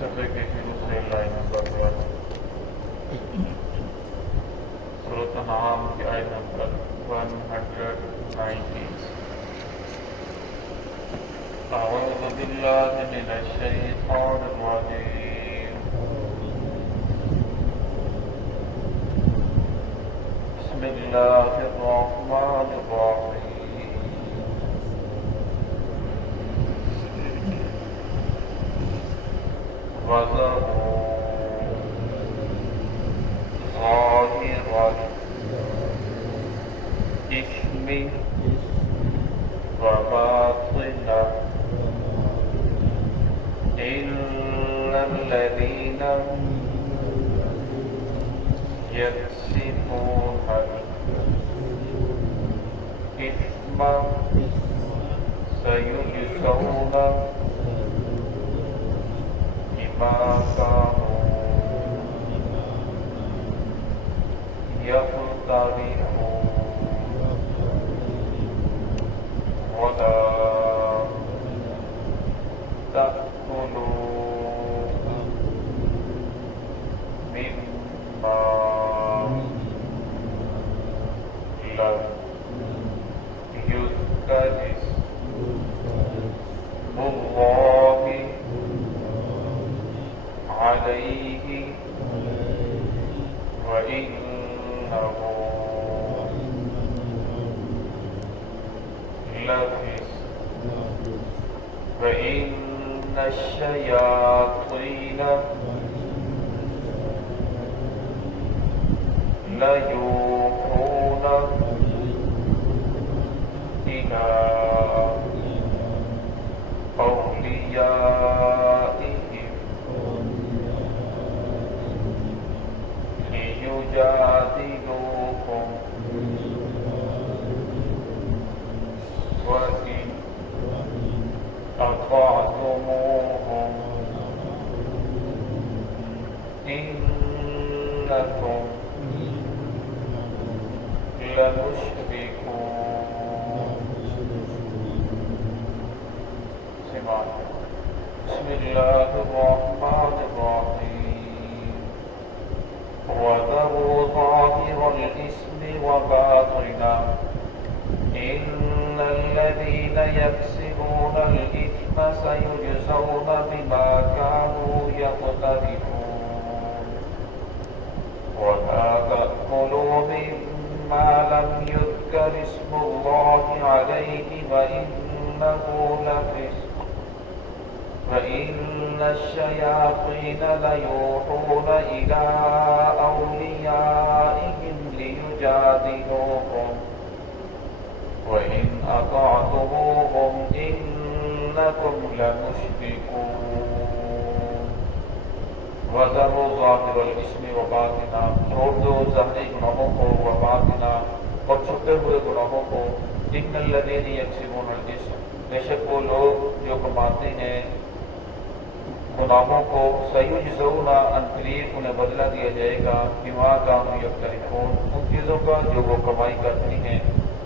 صفحے کے شروع سے لائن نمبر سورۃ انعام کی آیت نمبر 190. اعوذ باللہ من الشیطان الرجیم. بسم اللہ الرحمن الرحیم. وَذَرُوا ظَاهِرَ الْإِثْمِ وَبَاطِنَهُ إِلَّا الَّذِينَ يَكْسِبُونَ الْإِثْمَ سَيُجْزَوْنَ بما كانوا يقترفون ولا تأكلوا مما لم يذكر اسم الله عليه وإنه لفسق وإن الشياطين ليوحون إلى أوليائهم ليجادلوكم وإن أطعتموهم إنكم لمشركون. بسم الله الرحمن الرحيم. وَذَرُوا ظَاهِرَ الْإِثْمِ وَبَاطِنَهُ إِنَّ الَّذِينَ يَكْسِبُونَ الْإِثْمَ سَيُجْزَوْنَ بِمَا كَانُوا يَقْتَرِفُونَ وَلَا تَأْكُلُوا مِمَّا لَمْ يُذْكَرِ اسْمُ اللَّهِ عَلَيْهِ وَإِنَّهُ لَفِسْقٌ وَإِنَّ الشَّيَاطِينَ لَيُوحُونَ إِلَىٰ أَوْلِيَائِهِمْ لِيُجَادِلُوكُمْ وَإِنْ أَطَعْتُمُوهُمْ إِنَّكُمْ لَمُشْرِكُونَ. وَذَرُوا ظَاهِرَ الْإِثْمِ وَبَاطِنَهُ چھوڑ دو ظاہری گناہوں کو وباطنہ اور چھپے ہوئے گناہوں کو. إِنَّ الَّذِينَ يَكْسِبُونَ الْإِثْمَ بے شک وہ لوگ جو کماتے ہیں گناہوں کو سیجزون عنقریب انہیں بدلہ دیا جائے گا بما كانوا يقترفون ان چیزوں کا جو وہ کمائی کرتی ہیں.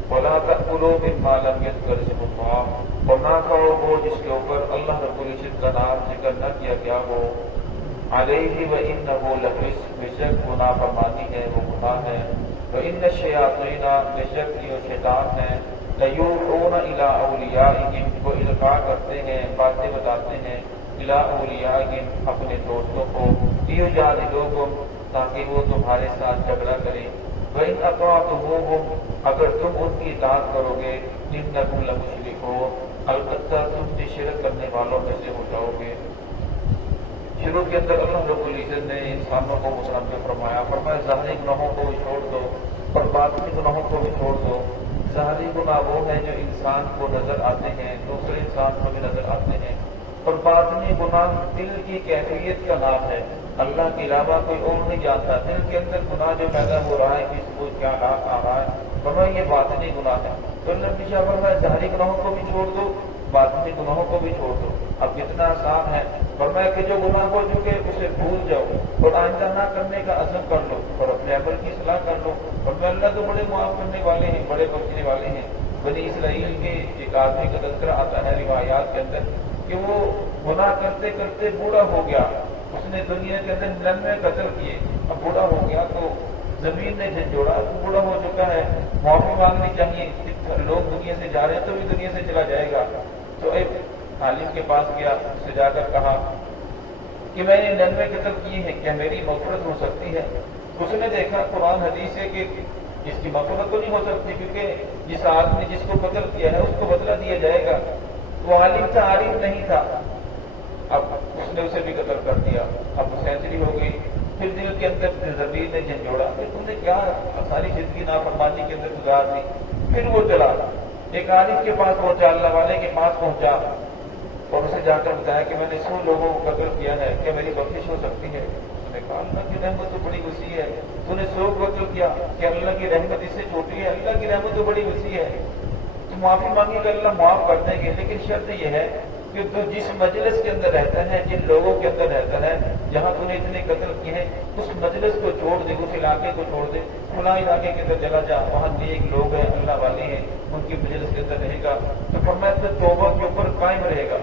ولا تأكلوا مما لم يذكر اسم الله اور نہ کھاؤ وہ جس کے اوپر اللہ رب العزت کا نام ذکر نہ کیا گیا ہو. علیہ وإنہ لفسق بے شک وہ نافرمانی ہے وہ گناہ ہے. وإن الشیاطین بے شک یہ شیطان ہے لیوحون الی اولیائہم وہ القاء کرتے ہیں باتیں بتاتے ہیں الی اولیائہم اپنے دوستوں کو لیجادلوکم تاکہ وہ تمہارے ساتھ جھگڑا کریں. وإن أطعتموهم اگر تم ان کی اطاعت کرو گے إنکم لمشرکون البتہ تم بھی شرک کرنے والوں میں سے ہو جاؤ گے. شروع کے اندر اللہ رب العزت نے انسانوں کو متنبہ فرمایا ظاہری گناہوں کو بھی چھوڑ دو اور باطنی گناہوں کو بھی چھوڑ دو. ظاہری گناہ وہ ہیں جو انسان کو نظر آتے ہیں دوسرے انسان کو بھی نظر آتے ہیں اور باطنی گناہ دل کی کیفیت کا نام ہے. اللہ کے علاوہ کوئی اور نہیں جانتا دل کے اندر گناہ جو پیدا ہو رہا ہے کس کو کیا حال آ رہا ہے فرمایا یہ باطنی گناہ ہے. تو اللہ کی شاہ فرمایا ظاہری گناہوں کو بھی چھوڑ دو باطنی گناہوں کو بھی چھوڑ دو. اب کتنا آسان ہے فرمایا کہ جو گناہ ہو چکے اسے بھول جاؤ اور آئندہ نہ کرنے کا عزم کر لو اور اپنے عمل کی اصلاح کر لو. اور اللہ تو بڑے معاف کرنے والے ہیں بڑے بخشنے والے ہیں. بنی اسرائیل کے ایک آدمی کا تذکرہ آتا ہے روایات کے اندر کہ وہ गुनाह करते करते बूढ़ा हो गया, उसने दुनिया के अंदर 99 कत्ल किए, अब बूढ़ा हो गया तो जमीन ने झंझोड़ा, तो बूढ़ा हो चुका है, माफी मांगनी चाहिए, लोग दुनिया से जा रहे हैं तो भी दुनिया से चला जाएगा। तो एक आलिम के पास गया, उससे जाकर कहा कि मैंने 99 कत्ल किए हैं, क्या मेरी मग़फ़िरत हो सकती है? उसने देखा कुरान हदीस है कि इसकी मग़फ़िरत तो नहीं हो सकती, क्योंकि जिस आदमी जिसको कत्ल किया है उसको बदला दिया जाएगा। वो आलिम था, आरिफ नहीं था। अब उसने उसे भी कत्ल कर दिया, अब वो सेंचुरी हो गई। फिर दिल के अंदर ज़मीर ने झंझोड़ा कि तुमने क्या सारी जिंदगी नाफरमानी के अंदर गुजार दी। फिर वो चला, एक आलिम के पास पहुंचा, अल्लाह वाले के पास पहुंचा और उसे जाकर बताया कि मैंने 100 लोगों को कत्ल किया है, क्या मेरी बख्शिश हो सकती है? उसने कहा अल्लाह की रहमत तो बड़ी वसी है, तूने 100 कत्ल किया, क्या अल्लाह की रहमत इससे छोटी है? अल्लाह की रहमत तो बड़ी वसी है, तो माफी मांगेगा, अल्लाह माफ कर देंगे। लेकिन शर्त यह है कि तो जिस मजलिस के अंदर रहता है, जिन लोगों के अंदर रहता है, जहां तूने इतने कत्ल किए हैं, उस मजलिस को छोड़ दे, उस इलाके को छोड़ दे, खुला इलाके के अंदर चला जा, वहां नेक लोग हैं, अल्लाह वाले हैं, उनकी मजलिस के अंदर रहेगा तो फरमाया तो तौबा के ऊपर कायम रहेगा।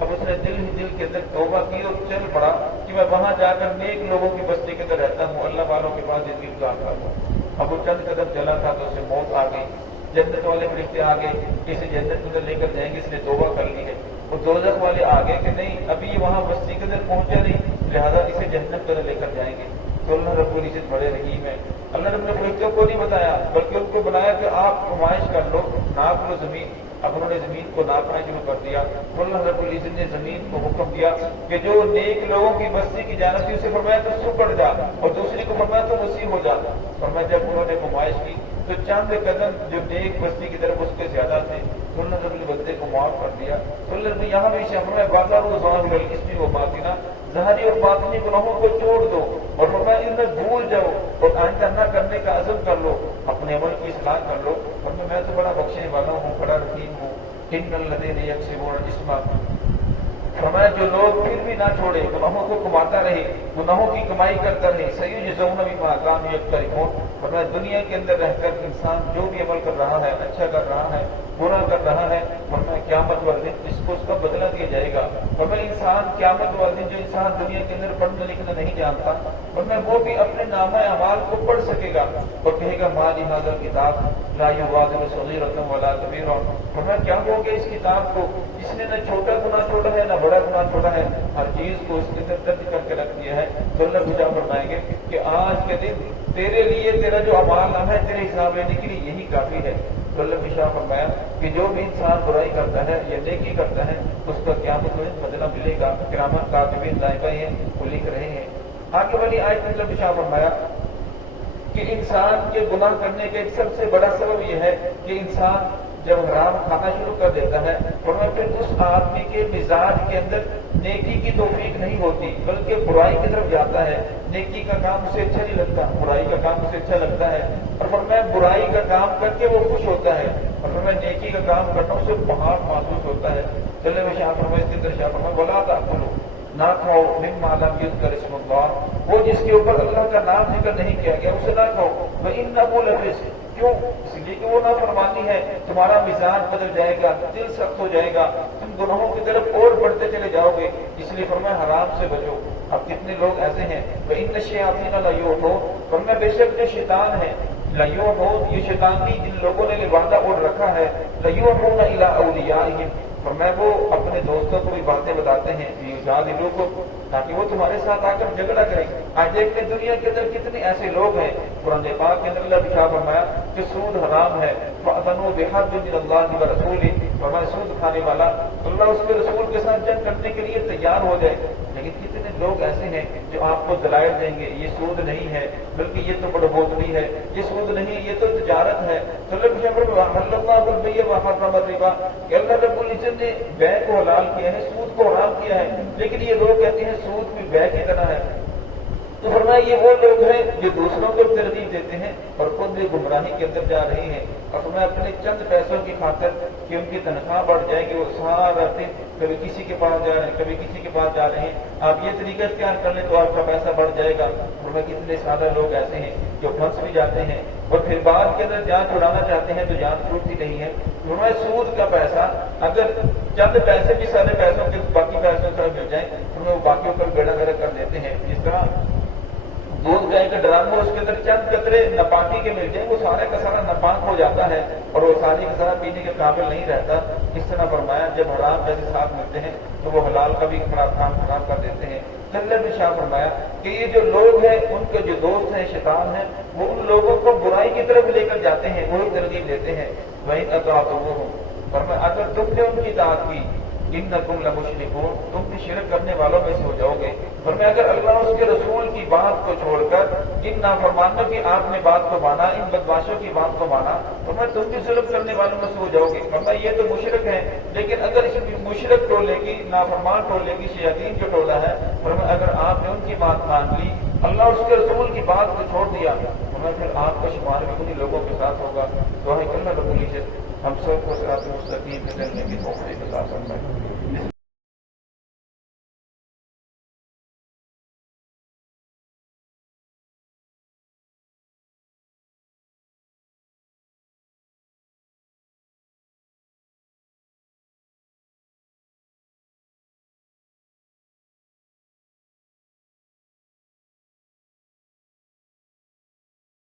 अब उसने दिल ही दिल के अंदर तौबा की और चल पड़ा कि मैं वहां जाकर नेक लोगों की बस्ती के अंदर रहता हूँ, अल्लाह वालों के पास जिंदगी गुजारता हूँ। अब वो चंद कदम चला था तो उसे मौत आ गई, जन्नत वाले फरिश्ते आ गए, इसे जन्नत के अंदर लेकर जाएंगे, इसने तौबा कर ली है। और दोज़ख वाले आ गए कि नहीं, अभी ये वहां बस्ती के अंदर पहुंचा नहीं, लिहाजा इसे जन्नत के अंदर लेकर जाएंगे। तो अल्लाह रब्बुल इज्जत बड़े रहीम है, अल्लाह रब्बुल फरिश्तों को नहीं बताया बल्कि उनको बनाया कि आप नुमाइश कर लो, नाप लो जमीन। अब उन्होंने जमीन को नापना शुरू कर दिया, तो अल्लाह रब्बुल इज्जत ने जमीन को हुक्म दिया कि जो नेक लोगों की बस्ती की जानब थी उसे फरमाया तो सुकड़ जा, और दूसरी को फरमाया तो वसी हो जा। फरमाया जब उन्होंने नुमाइश की तो चंद कदम जो नेक बस्ती की तरफ उसके ज्यादा थे, तो अल्लाह रब्बुल बंदे को माफ कर दिया। तो अल्लाह यहाँ भी फरमाया बाजार इसमें वो बातिना, ज़ाहिरी और बातिनी गुनाहों को छोड़ दो और फरमाया इनमें भूल जाओ और आइंदा न करने का अज़म कर लो, अपने अमल की इस्लाह कर लो। और मैं तो बड़ा बख्शने वाला हूँ, बड़ा रहीम हूँ। इन्नल्लज़ीना यक्सिबून इस्मा, फरमाया जो लोग फिर भी ना छोड़े, गुनाहों को कमाता रहे, गुनाहों की कमाई करता रहे, सयुजज़ौना बिमा कानू यक्तरिफून। फरमाया दुनिया के अंदर रहकर इंसान जो भी अमल कर रहा है, अच्छा कर रहा है, बुरा कर रहा है, फरमाया क़यामत वाले दिन इसको उसका बदला दिया जाएगा। फरमाया इंसान क़यामत वाले दिन, जो इंसान दुनिया के अंदर पढ़ना लिखना नहीं जानता, फरमाया वो भी अपने नामा अमाल को पढ़ सकेगा और कहेगा मा ली हाज़ा किताब ला युगादिरु सगीरतन वला कबीरा। फरमाया क्या हो गया इस किताब को, इसने न छोटा गुनाह छोड़ा है, न बड़ा गुनाह छोड़ा है, हर चीज को उसके अंदर दर्ज करके रख दिया है। तो अल्लाह खुदा फरमाएंगे कि आज के दिन तेरे लिए तेरा जो अमाल नाम है तेरे हिसाब लेने के लिए यही काफी है। तो अल्लाह खुदा फरमाया कि जो भी इंसान बुराई करता है या नेकी करता है उसका क़यामत में बदला मिलेगा। किरामत कातिबीन दाइबा हैं, वो लिख रहे हैं। आगे वाली आयत में अल्लाह खुदा फरमाया कि इंसान के गुनाह करने का एक सबसे बड़ा सबब यह है कि इंसान जब हराम खाना शुरू कर देता है और फिर उस आदमी के मिजाज के अंदर नेकी की तौफीक नहीं होती, बल्कि बुराई की तरफ जाता है। नेकी का काम उसे अच्छा नहीं लगता, बुराई का काम उसे अच्छा लगता है। और फिर मैं बुराई का काम करके वो खुश होता है और फिर मैं नेकी का काम करता हूँ उसे पहाड़ महसूस होता है। चले मैं शाह इसके अंदर शाह बोला था बोलो ना खाओ मिम्मा लम युज़कर इस्मुल्लाह, वो जिसके ऊपर अल्लाह का नाम जिक्र नहीं किया गया उसे ना खाओ। व इन्नहु लफिस्क, क्यों? इसलिए कि वो नाफरमानी है, तुम्हारा मिजाज बदल जाएगा, दिल सख्त हो जाएगा, तुम गुनाहों की तरफ और बढ़ते चले जाओगे। इसलिए फरमाया हराम से बचो। अब कितने लोग ऐसे हैं, व इन्न शयातीन लयूहून, फरमाया बेशक जो शैतान है, लयूहून ये शैतानी जिन लोगों ने लिबादा ओढ़ रखा है, लयूहून इला औलियाइहिम, फरमाया वो अपने दोस्तों को भी बातें बताते हैं युजादिलू को, ताकि वो तुम्हारे साथ आकर झगड़ा करें। आज देखते दुनिया के अंदर कितने ऐसे लोग हैं, कुरान पाक के अंदर अल्लाह ने फरमाया कि सूद हराम है, फअज़नु बिहर्बिन मिनल्लाहि व रसूलिही, फरमाया सूद खाने वाला अल्लाह उसके रसूल के साथ जंग करने के लिए तैयार हो जाए। लेकिन कितने लोग ऐसे हैं जो आपको दलाइल देंगे ये सूद नहीं है बल्कि ये तो बड़बोतनी है, ये सूद नहीं है ये तो तिजारत है। तो अल्लाह रब्बुल इज्जत ने बै को हलाल किया है, सूद को हराम किया है, लेकिन ये लोग कहते हैं सूद भी बै की तरह है। तो फरमाया ये वो लोग हैं जो दूसरों को तरजीह देते हैं और खुद भी गुमराही के अंदर जा रहे हैं। और फरमाया अपने चंद पैसों की खातिर कि उनकी तनख्वाह बढ़ जाएगी, वो सारा दिन कभी किसी के पास जा रहे हैं कभी किसी के पास जा रहे हैं, आप ये तरीका इख्तियार कर लें तो आपका पैसा बढ़ जाएगा। फरमाया कितने सारे लोग ऐसे हैं जो फंस भी जाते हैं और फिर बाद के अंदर जान छुड़ाना चाहते हैं तो जान छूटती नहीं है। फरमाया सूद का पैसा अगर चंद पैसे भी सारे पैसों के बाकी पैसों से मिल जाए उन्हें वो बाकियों पर बेड़ा गर्क कर देते हैं। जिस तरह दूध गाय का ड्राम में उसके अंदर चंद कतरे नपाकी के मिल जाए वो सारे का सारा नपाक हो जाता है और वो सारी का सारा पीने के काबिल नहीं रहता। इस तरह फरमाया जब हराम पैसे साथ मिलते हैं तो वो हलाल का भी काम खराब कर देते हैं। जल्द में शाह फरमाया कि ये जो लोग हैं उनके जो दोस्त हैं शैतान हैं वो उन लोगों को बुराई की तरफ लेकर जाते हैं, वही तरकीब देते हैं। वही अता तो वो हो फरमाया अगर तुमने उनकी इताअत की इन्नकुम लमुशरिकून, तुम भी शिरक करने वालों में से हो जाओगे। फरमाया अगर अल्लाह उसके रसूल की बात को छोड़कर इन नाफरमानों की आपने बात को माना, इन बदमाशों की बात को माना, तो मैं तुम भी जुल्म करने वालों में से हो जाओगे। फरमाया ये तो मुशरिक है, लेकिन अगर इस मुशरिक टोले की नाफरमान टोले की शयातीन जो टोला है, फरमाया अगर आपने उनकी बात मान ली, अल्लाह उसके रसूल की बात को छोड़ दिया, फरमाया फिर आपका शुमार भी उन्हीं लोगों के साथ होगा। तो है अल्लाह रब्बुल इज्जत हम सबको सिरात मुस्तकीम पे चलने की तौफीक अता फरमाए।